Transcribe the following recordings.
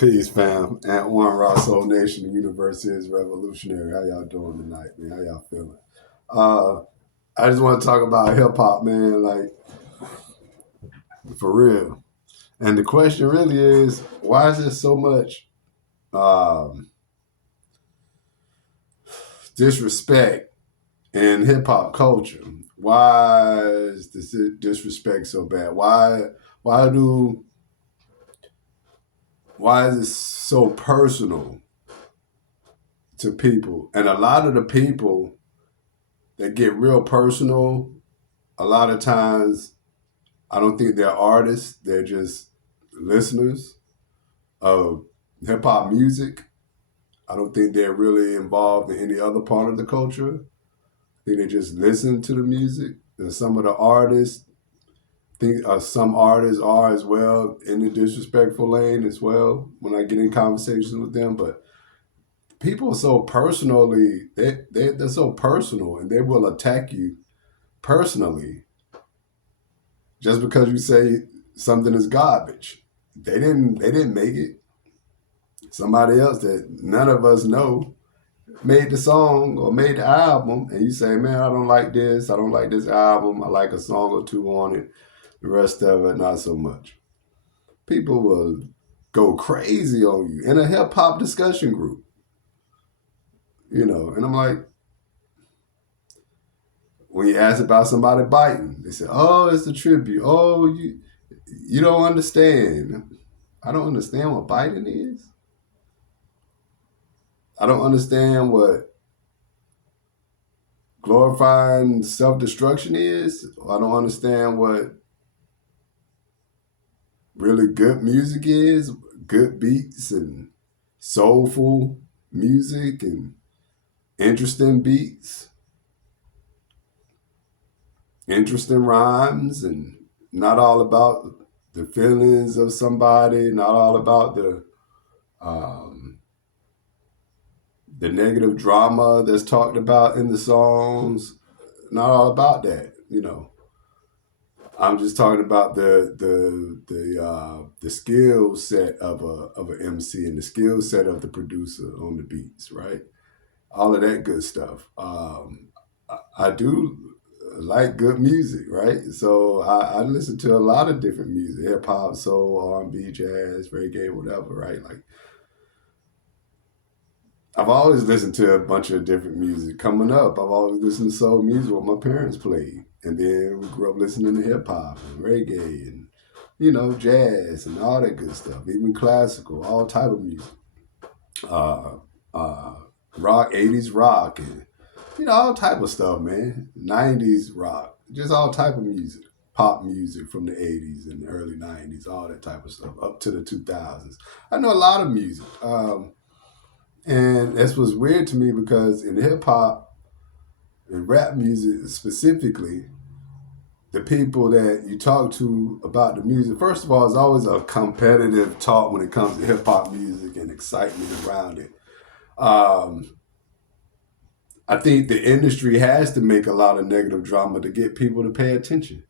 Peace, fam. And one Rock Soul Nation, the universe is revolutionary. How y'all doing tonight, man? How y'all feeling? Uh, I just want to talk about hip hop, man, like for real. And the question really is, why is there so much um, disrespect in hip hop culture? Why is this disrespect so bad? Why do why is it so personal to people? And a lot of the people that get real personal, a lot of times I don't think they're artists. They're just listeners of hip hop music. I don't think they're really involved in any other part of the culture. I think they just listen to the music. And some of the artists, think some artists are as well in the disrespectful lane as well when I get in conversations with them. But people are so personally, they're so personal and they will attack you personally just because you say something is garbage. They didn't make it. Somebody else that none of us know made the song or made the album, and you say, man, I don't like this. I don't like this album. I like a song or two on it. The rest of it, not so much. People will go crazy on you in a hip hop discussion group, and I'm like, when you ask about somebody biting, they say, oh, it's a tribute. Oh, you don't understand. I don't understand what biting is. I don't understand what glorifying self-destruction is. I don't understand what really good music is, good beats and soulful music and interesting beats, interesting rhymes, and not all about the feelings of somebody, not all about um, the negative drama that's talked about in the songs, not all about that. I'm just talking about the skill set of an MC and the skill set of the producer on the beats, right? All of that good stuff. I do like good music, right? So I listen to a lot of different music: hip hop, soul, R&B, jazz, reggae, whatever, right? Like I've always listened to a bunch of different music. Coming up, I've always listened to soul music, what my parents played. And then we grew up listening to hip hop and reggae and, jazz and all that good stuff, even classical, all type of music. Uh, uh, rock, 80s rock, and, all type of stuff, man. 90s rock, just all type of music. Pop music from the 80s and the early 90s, all that type of stuff, up to the 2000s. I know a lot of music. And this was weird to me because in hip hop and rap music specifically, the people that you talk to about the music, first of all, it's always a competitive talk when it comes to hip hop music and excitement around it. I think the industry has to make a lot of negative drama to get people to pay attention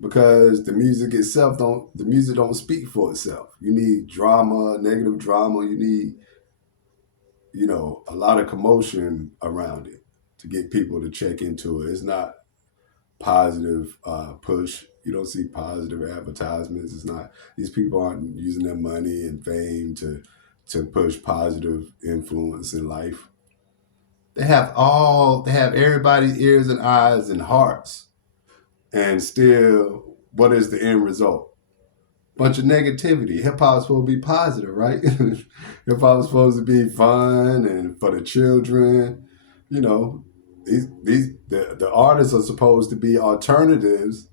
because the music itself the music don't speak for itself. You need drama, negative drama. You need a lot of commotion around it to get people to check into it. It's not positive push. You don't see positive advertisements. It's not, these people aren't using their money and fame to push positive influence in life. They have everybody's ears and eyes and hearts. And still, what is the end result? Bunch of negativity. Hip hop is supposed to be positive, right? Hip hop is supposed to be fun and for the children. You know, the artists are supposed to be alternatives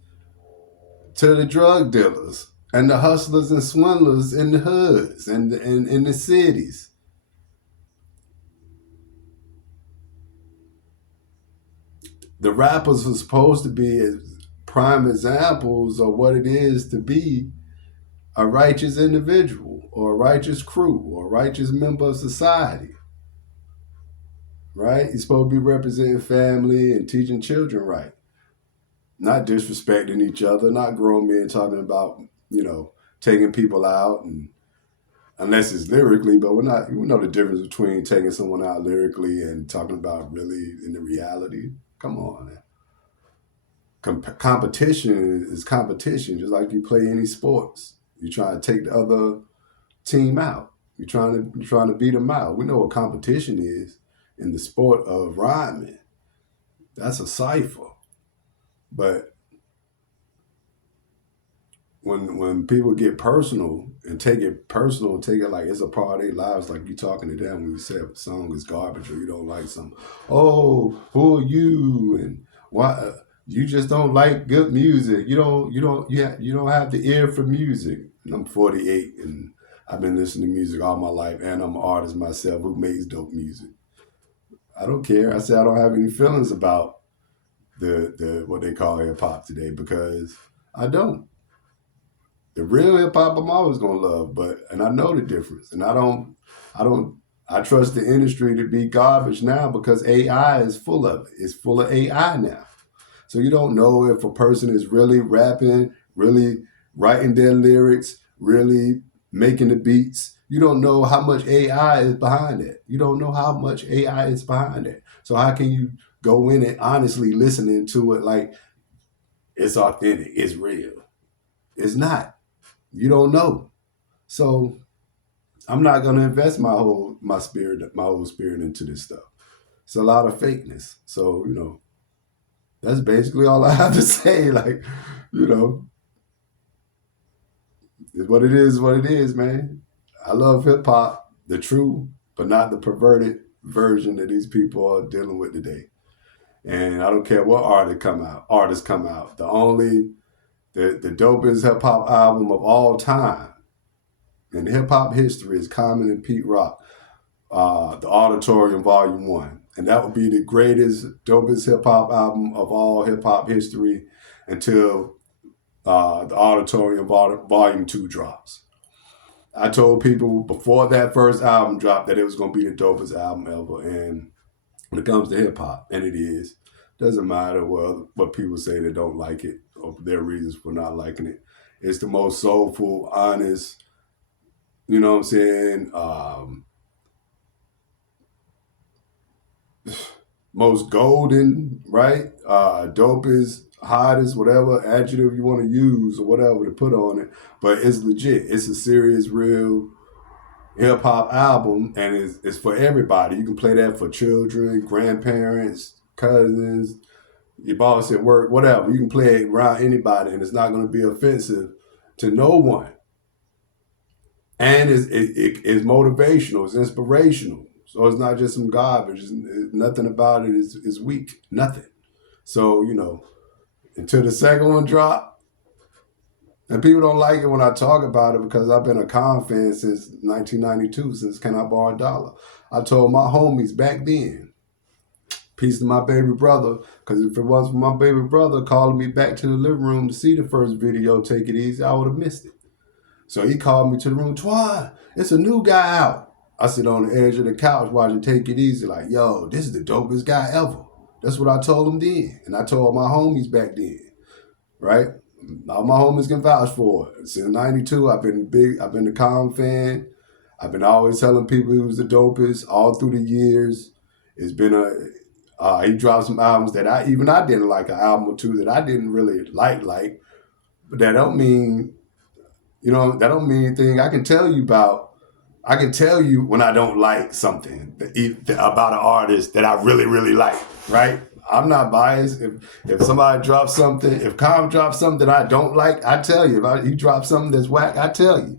to the drug dealers and the hustlers and swindlers in the hoods and in the cities. The rappers are supposed to be prime examples of what it is to be a righteous individual or a righteous crew or a righteous member of society, right? You're supposed to be representing family and teaching children right, not disrespecting each other, not grown men talking about, taking people out and unless it's lyrically, but we know the difference between taking someone out lyrically and talking about really in the reality. Come on, man. Competition is competition, just like you play any sports. You try to take the other team out. You're trying to beat them out. We know what competition is in the sport of rhyming. That's a cipher. But when people get personal and take it personal and take it like it's a part of their lives, like you talking to them when you say a song is garbage or you don't like something. Oh, who are you? And why you just don't like good music? You don't have the ear for music. And I'm 48 and I've been listening to music all my life, and I'm an artist myself who makes dope music. I don't care. I say I don't have any feelings about the what they call hip hop today because I don't. The real hip hop I'm always gonna love, and I know the difference. And I don't I trust the industry to be garbage now because AI is full of it. It's full of AI now. So you don't know if a person is really rapping, really writing their lyrics, really making the beats. You don't know how much AI is behind it. You don't know how much AI is behind it. So how can you go in and honestly listening to it like it's authentic, it's real? It's not. You don't know. So I'm not gonna invest my whole spirit into this stuff. It's a lot of fakeness. So, that's basically all I have to say. Like, you know, what it is, man. I love hip hop, the true, but not the perverted version that these people are dealing with today. And I don't care what artists come out. The dopest hip hop album of all time in hip hop history is Common and Pete Rock, the Auditorium Volume 1. And that would be the greatest, dopest hip hop album of all hip hop history until the Auditorium Volume 2 drops. I told people before that first album dropped that it was going to be the dopest album ever. And when it comes to hip hop, and it is, doesn't matter what people say that don't like it or their reasons for not liking it. It's the most soulful, honest, you know what I'm saying? Most golden, right? Dopest, hottest, whatever adjective you want to use or whatever to put on it. But it's legit. It's a serious, real hip hop album, and it's for everybody. You can play that for children, grandparents, cousins, your boss at work, whatever. You can play it around anybody, and it's not going to be offensive to no one. And it's motivational, it's inspirational. So it's not just some garbage. Nothing about it is weak. Nothing. So, until the second one drop, and people don't like it when I talk about it because I've been a Con fan since 1992, since Can I Borrow a Dollar? I told my homies back then, peace to my baby brother, because if it wasn't for my baby brother calling me back to the living room to see the first video, Take It Easy, I would have missed it. So he called me to the room, Twan, it's a new guy out. I sit on the edge of the couch watching Take It Easy like, yo, this is the dopest guy ever. That's what I told him then. And I told my homies back then, right? All my homies can vouch for it. Since 92, I've been a Calm fan. I've been always telling people he was the dopest all through the years. It's been he dropped some albums that I didn't like, an album or two that I didn't really like, but that don't mean anything. I can tell you when I don't like something about an artist that I really, really like, right? I'm not biased. If somebody drops something, if Calm drops something that I don't like, I tell you. If he drops something that's whack, I tell you.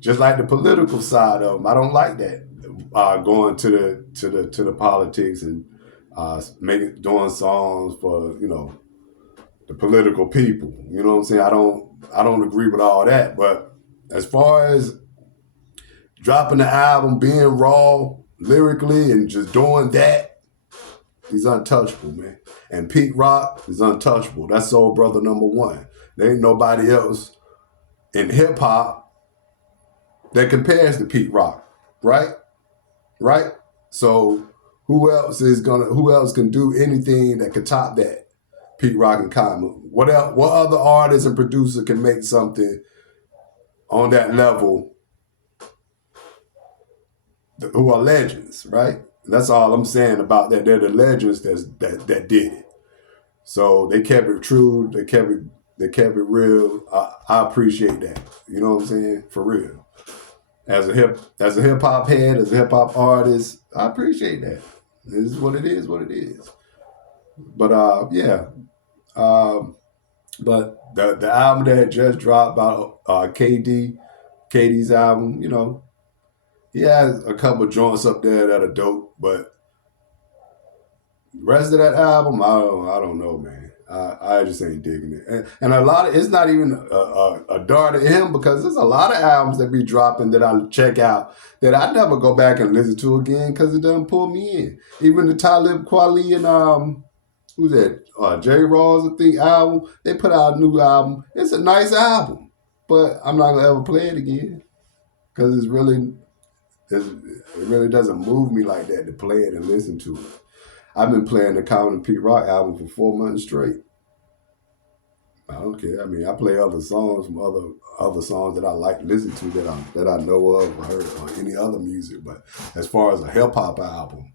Just like the political side of them, I don't like that. Going to the politics and doing songs for the political people. You know what I'm saying? I don't agree with all that. But as far as dropping the album, being raw lyrically and just doing that, he's untouchable, man. And Pete Rock is untouchable. That's Soul Brother number one. There ain't nobody else in hip hop that compares to Pete Rock, right? Right? So who else can do anything that could top that? Pete Rock and Common. What other artist and producer can make something on that level who are legends, right? That's all I'm saying about that. They're the legends that did it. So they kept it true. They kept it real. I appreciate that. You know what I'm saying? For real. As a hip hop head, as a hip hop artist, I appreciate that. This is what it is. What it is. But yeah. Um, but the album that had just dropped by KD's album, he has a couple joints up there that are dope, but the rest of that album, I don't know, man. I just ain't digging it, and a lot of it's not even a dart at him because there's a lot of albums that be dropping that I check out that I never go back and listen to again because it doesn't pull me in. Even the Talib Kweli and who's that? J. Rawls, I think album. They put out a new album. It's a nice album, but I'm not gonna ever play it again because it really doesn't move me like that to play it and listen to it. I've been playing the Common and Pete Rock album for 4 months straight. I don't care. I mean, I play other songs from other songs that I like to listen to that I know of or heard or any other music. But as far as a hip hop album,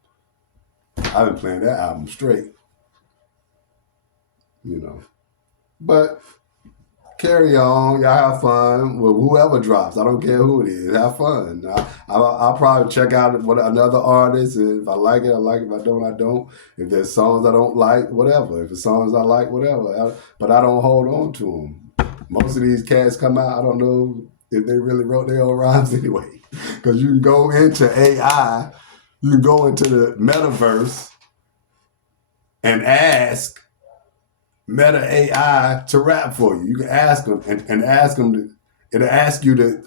I've been playing that album straight. You know, but carry on. Y'all have fun with whoever drops. I don't care who it is. Have fun. I'll probably check out what another artist. And if I like it, I like it. If I don't, I don't. If there's songs I don't like, whatever. If it's songs I like, whatever. But I don't hold on to them. Most of these cats come out, I don't know if they really wrote their own rhymes anyway. Because you can go into AI, you can go into the metaverse and ask Meta AI to rap for you. You can ask them and ask them to. It'll ask you to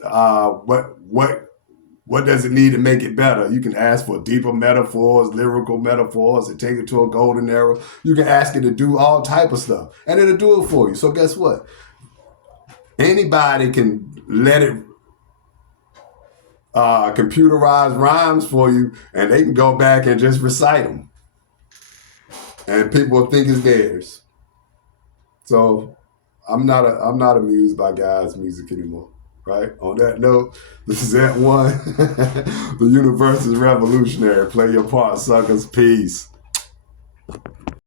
what does it need to make it better. You can ask for deeper metaphors, lyrical metaphors, and take it to a golden era. You can ask it to do all type of stuff, and it'll do it for you. So guess what? Anybody can let it computerize rhymes for you, and they can go back and just recite them, and people will think it's theirs. So I'm not amused by guys' music anymore. Right? On that note, this is at one. The universe is revolutionary. Play your part, suckers. Peace.